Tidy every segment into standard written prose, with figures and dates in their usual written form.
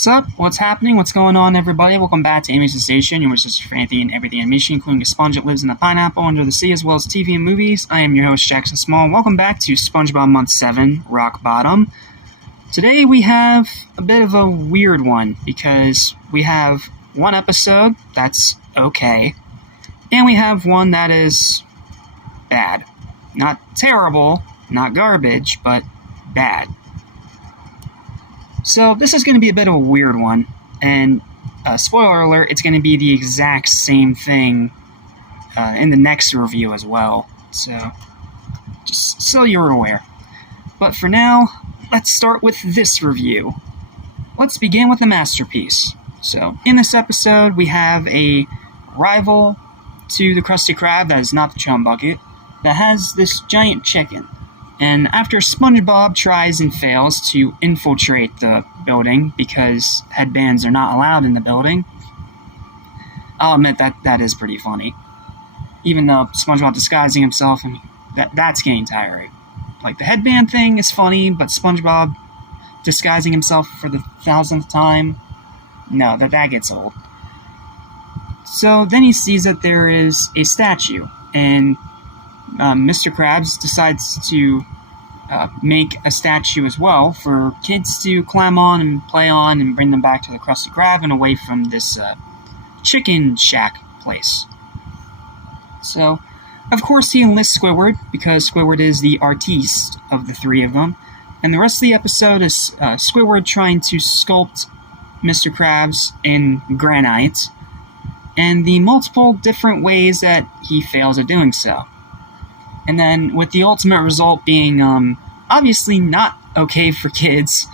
What's up? What's happening? What's going on, everybody? Welcome back to Amy's Station, your sister for anything and everything animation, including a sponge that lives in the pineapple under the sea, as well as TV and movies. I am your host, Jackson Small. Welcome back to SpongeBob Month 7, Rock Bottom. Today we have a bit of a weird one, because we have one episode that's okay, and we have one that is bad. Not terrible, not garbage, but bad. So this is going to be a bit of a weird one, and spoiler alert, it's going to be the exact same thing in the next review as well, so just so you're aware. But for now, let's start with this review. Let's begin with the masterpiece. So in this episode, we have a rival to the Krusty Krab that is not the Chum Bucket, that has this giant chicken. And after SpongeBob tries and fails to infiltrate the building because headbands are not allowed in the building, I'll admit that is pretty funny. Even though SpongeBob disguising himself, that's getting tiring. Like, the headband thing is funny, but SpongeBob disguising himself for the 1000th time, no, that gets old. So then he sees that there is a statue, and Mr. Krabs decides to make a statue as well for kids to climb on and play on and bring them back to the Krusty Krab and away from this chicken shack place. So, of course, he enlists Squidward, because Squidward is the artiste of the three of them, and the rest of the episode is Squidward trying to sculpt Mr. Krabs in granite, and the multiple different ways that he fails at doing so. And then, with the ultimate result being, obviously not okay for kids,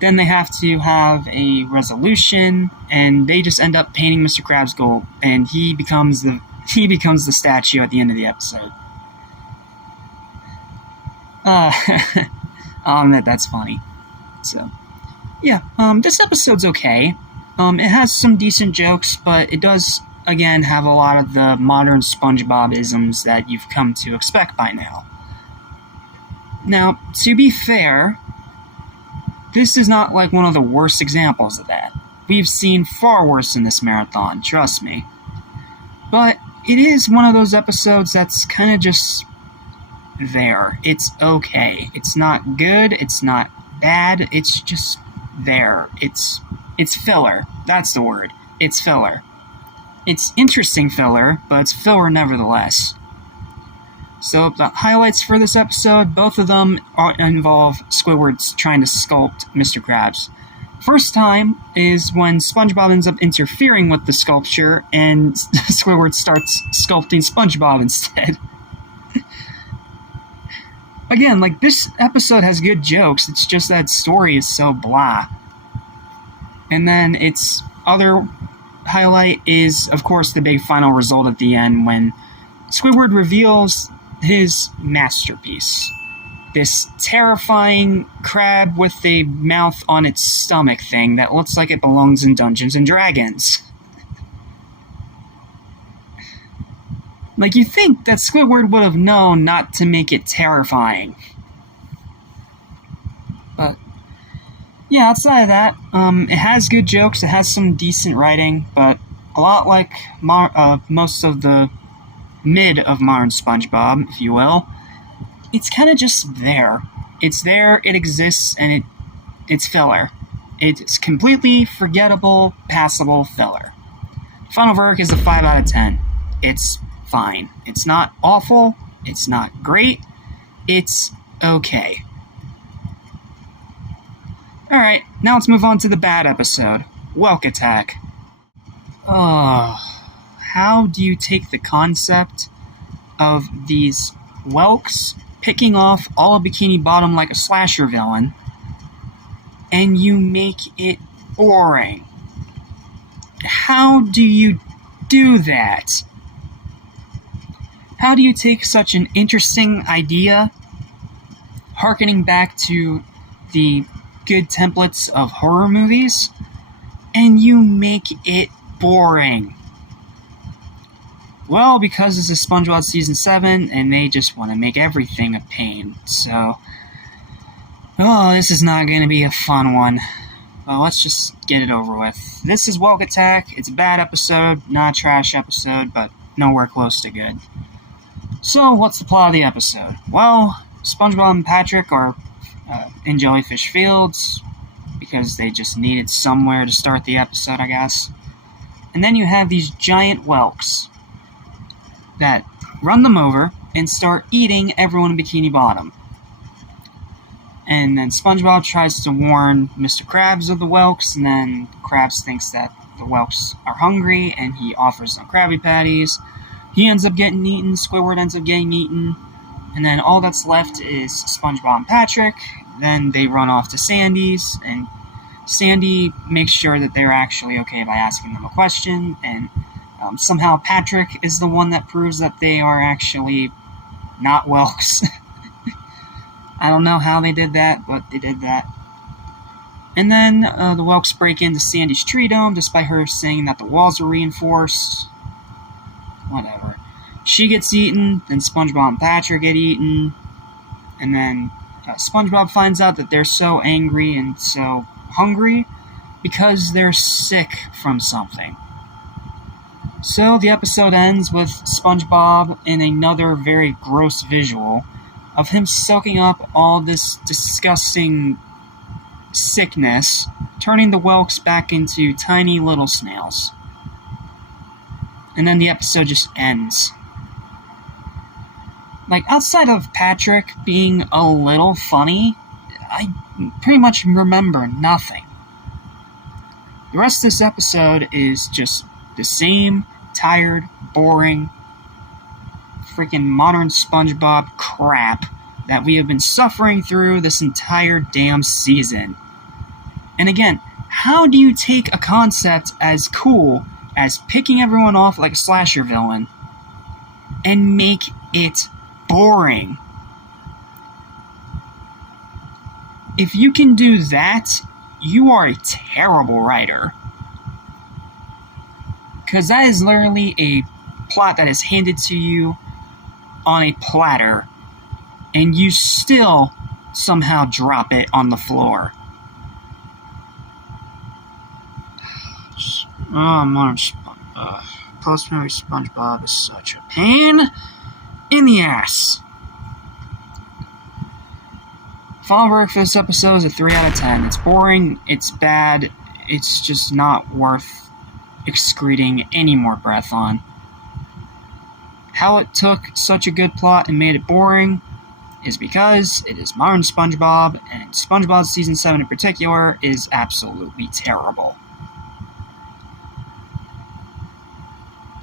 then they have to have a resolution, and they just end up painting Mr. Krabs gold, and he becomes the statue at the end of the episode. I'll admit that's funny. So, yeah, this episode's okay. It has some decent jokes, but it does, again, have a lot of the modern SpongeBob-isms that you've come to expect by now. Now, to be fair, this is not like one of the worst examples of that. We've seen far worse in this marathon, trust me. But it is one of those episodes that's kind of just there. It's okay. It's not good, it's not bad, it's just there. It's filler. That's the word. It's filler. It's interesting filler, but it's filler nevertheless. So the highlights for this episode, both of them involve Squidward trying to sculpt Mr. Krabs. First time is when SpongeBob ends up interfering with the sculpture, and Squidward starts sculpting SpongeBob instead. Again, like, this episode has good jokes, it's just that story is so blah. And then its other highlight is, of course, the big final result at the end when Squidward reveals his masterpiece. This terrifying crab with a mouth on its stomach thing that looks like it belongs in Dungeons and Dragons. Like, you think that Squidward would have known not to make it terrifying. But yeah, outside of that, it has good jokes, it has some decent writing, but a lot like most of the mid of modern SpongeBob, if you will, it's kind of just there. It's there, it exists, and it's filler. It's completely forgettable, passable filler. Final verdict is a 5 out of 10. It's fine. It's not awful, it's not great, it's okay. Alright, now let's move on to the bad episode, Whelk Attack. How do you take the concept of these whelks picking off all of Bikini Bottom like a slasher villain, and you make it boring? How do you do that? How do you take such an interesting idea, hearkening back to the good templates of horror movies, and you make it boring? Well, because this is SpongeBob Season 7, and they just want to make everything a pain, so this is not going to be a fun one. Well, let's just get it over with. This is Whelk Attack. It's a bad episode, not a trash episode, but nowhere close to good. So, what's the plot of the episode? Well, SpongeBob and Patrick are in Jellyfish Fields because they just needed somewhere to start the episode, I guess. And then you have these giant whelks that run them over and start eating everyone in Bikini Bottom. And then SpongeBob tries to warn Mr. Krabs of the whelks, and then Krabs thinks that the whelks are hungry, and he offers them Krabby Patties. He ends up getting eaten, Squidward ends up getting eaten, and then all that's left is SpongeBob and Patrick. Then they run off to Sandy's, and Sandy makes sure that they're actually okay by asking them a question, and somehow Patrick is the one that proves that they are actually not whelks. I don't know how they did that, but they did that. And then the whelks break into Sandy's tree dome, despite her saying that the walls are reinforced. Whatever. She gets eaten, then SpongeBob and Patrick get eaten, and then SpongeBob finds out that they're so angry and so hungry because they're sick from something. So the episode ends with SpongeBob in another very gross visual of him soaking up all this disgusting sickness, turning the whelks back into tiny little snails. And then the episode just ends. Like, outside of Patrick being a little funny, I pretty much remember nothing. The rest of this episode is just the same tired, boring, freaking modern SpongeBob crap that we have been suffering through this entire damn season. And again, how do you take a concept as cool as picking everyone off like a slasher villain and make it boring? If you can do that, you are a terrible writer. Because that is literally a plot that is handed to you on a platter, and you still somehow drop it on the floor. Post-movie SpongeBob is such a pain in the ass. Final verdict for this episode is a 3 out of 10. It's boring, it's bad, it's just not worth excreting any more breath on. How it took such a good plot and made it boring is because it is modern SpongeBob, and SpongeBob Season 7 in particular is absolutely terrible.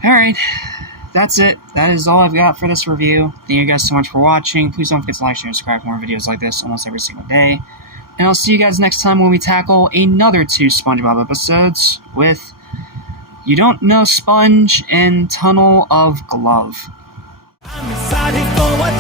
Alright, that's it. That is all I've got for this review. Thank you guys so much for watching. Please don't forget to like, share, and subscribe for more videos like this almost every single day. And I'll see you guys next time when we tackle another 2 SpongeBob episodes with You Don't Know Sponge and Tunnel of Glove. I'm excited for what